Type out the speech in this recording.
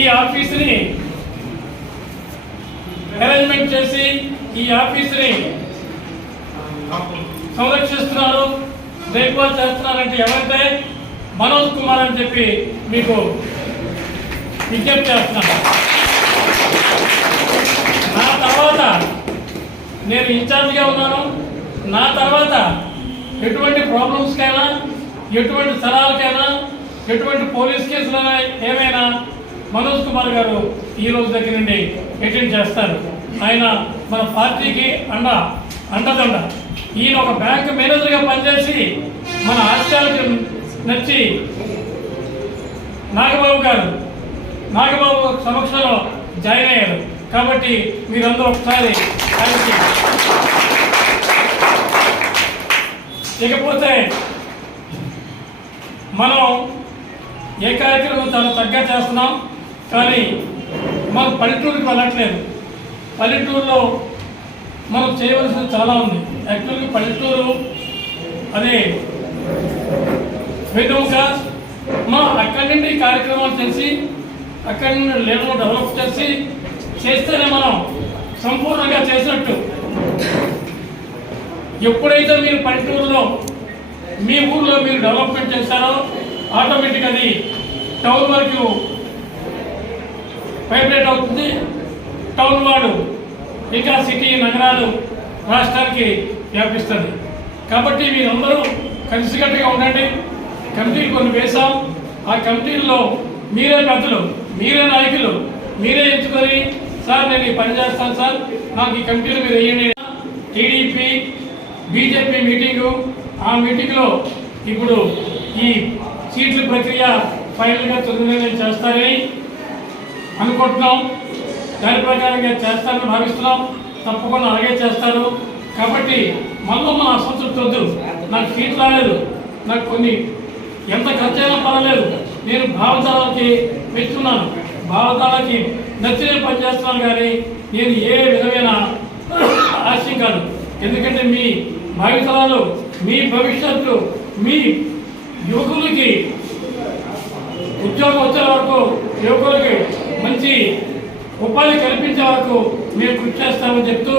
ఈ ఆఫీస్ని అరేంజ్మెంట్ చేసి ఈ ఆఫీసుని సంరక్షిస్తున్నారు. రేపు చేస్తున్నారంటే ఎవరంటే మనోజ్ కుమార్ అని చెప్పి మీకు విజ్ఞప్తి చేస్తున్నాను. నా తర్వాత నేను ఇన్ఛార్జ్గా ఉన్నాను. నా తర్వాత ఎటువంటి ప్రాబ్లమ్స్కైనా ఎటువంటి స్థలాలకైనా ఎటువంటి పోలీస్ కేసులైనా ఏమైనా మనోజ్ కుమార్ గారు ఈ రోజు దగ్గర నుండి అటెండ్ చేస్తారు. ఆయన మన పార్టీకి అండ అండదండ. ఈయన ఒక బ్యాంక్ మేనేజర్గా పనిచేసి మన ఆశయాలకు నచ్చి నాగబాబు గారు నాగబాబు సమక్షంలో జాయిన్ అయ్యారు. కాబట్టి మీరందరూ ఒకసారి ఆయనకి ఇకపోతే మనం ఏ కార్యక్రమం చాలా చక్కగా చేస్తున్నాం. కానీ మాకు పల్లెటూరుకి వెళ్ళట్లేదు. పల్లెటూరులో మనం చేయవలసింది చాలా ఉంది. యాక్చువల్గా పల్లెటూరు అదే వెనుక మా అక్కడి నుండి కార్యక్రమాలు చేసి అక్కడి నుండి లీడర్లు డెవలప్ చేసి చేస్తేనే మనం సంపూర్ణంగా చేసినట్టు. ఎప్పుడైతే మీరు పల్లెటూరులో మీ ఊర్లో మీరు డెవలప్మెంట్ చేశారో ఆటోమేటిక్ అది టౌన్ వరకు వైబ్రేట్ అవుతుంది. టౌన్ వాడు ఇంకా సిటీ నగరాలు రాష్ట్రానికి వ్యాపిస్తుంది. కాబట్టి మీరందరూ కలిసికట్టుగా ఉండండి. కమిటీలు కొన్ని వేశాం. ఆ కమిటీల్లో మీరే పెద్దలు మీరే నాయకులు మీరే ఎంచుకొని సార్ నేను ఈ పని చేస్తాను సార్. నాకు ఈ కమిటీలు మీరు వేయండి. TDP BJP meeting. ఆ మీటింగ్లో ఇప్పుడు ఈ సీట్ల ప్రక్రియ ఫైనల్గా తొందరగా నిర్ణయం చేస్తారని అనుకుంటున్నాం. దాని ప్రకారంగా చేస్తారని భావిస్తున్నాం. తప్పకుండా అలాగే చేస్తారు కాబట్టి మనలో మన అసంతృప్తి వద్దు. నాకు సీట్ రాలేదు. నాకు కొన్ని ఎంత ఖర్చు అయినా పర్వాలేదు. నేను భావతాలకి మెచ్చున్నాను. భావతాలకి నచ్చిన పని చేస్తున్నాను కానీ నేను ఏ విధమైన ఆశయం కాదు. ఎందుకంటే మీ భావితరాలు మీ భవిష్యత్తు మీ యువకులకి ఉద్యోగం వచ్చే వరకు యువకులకి ఉపాధి కల్పించే వరకు మేము కృషి చేస్తామని చెప్తూ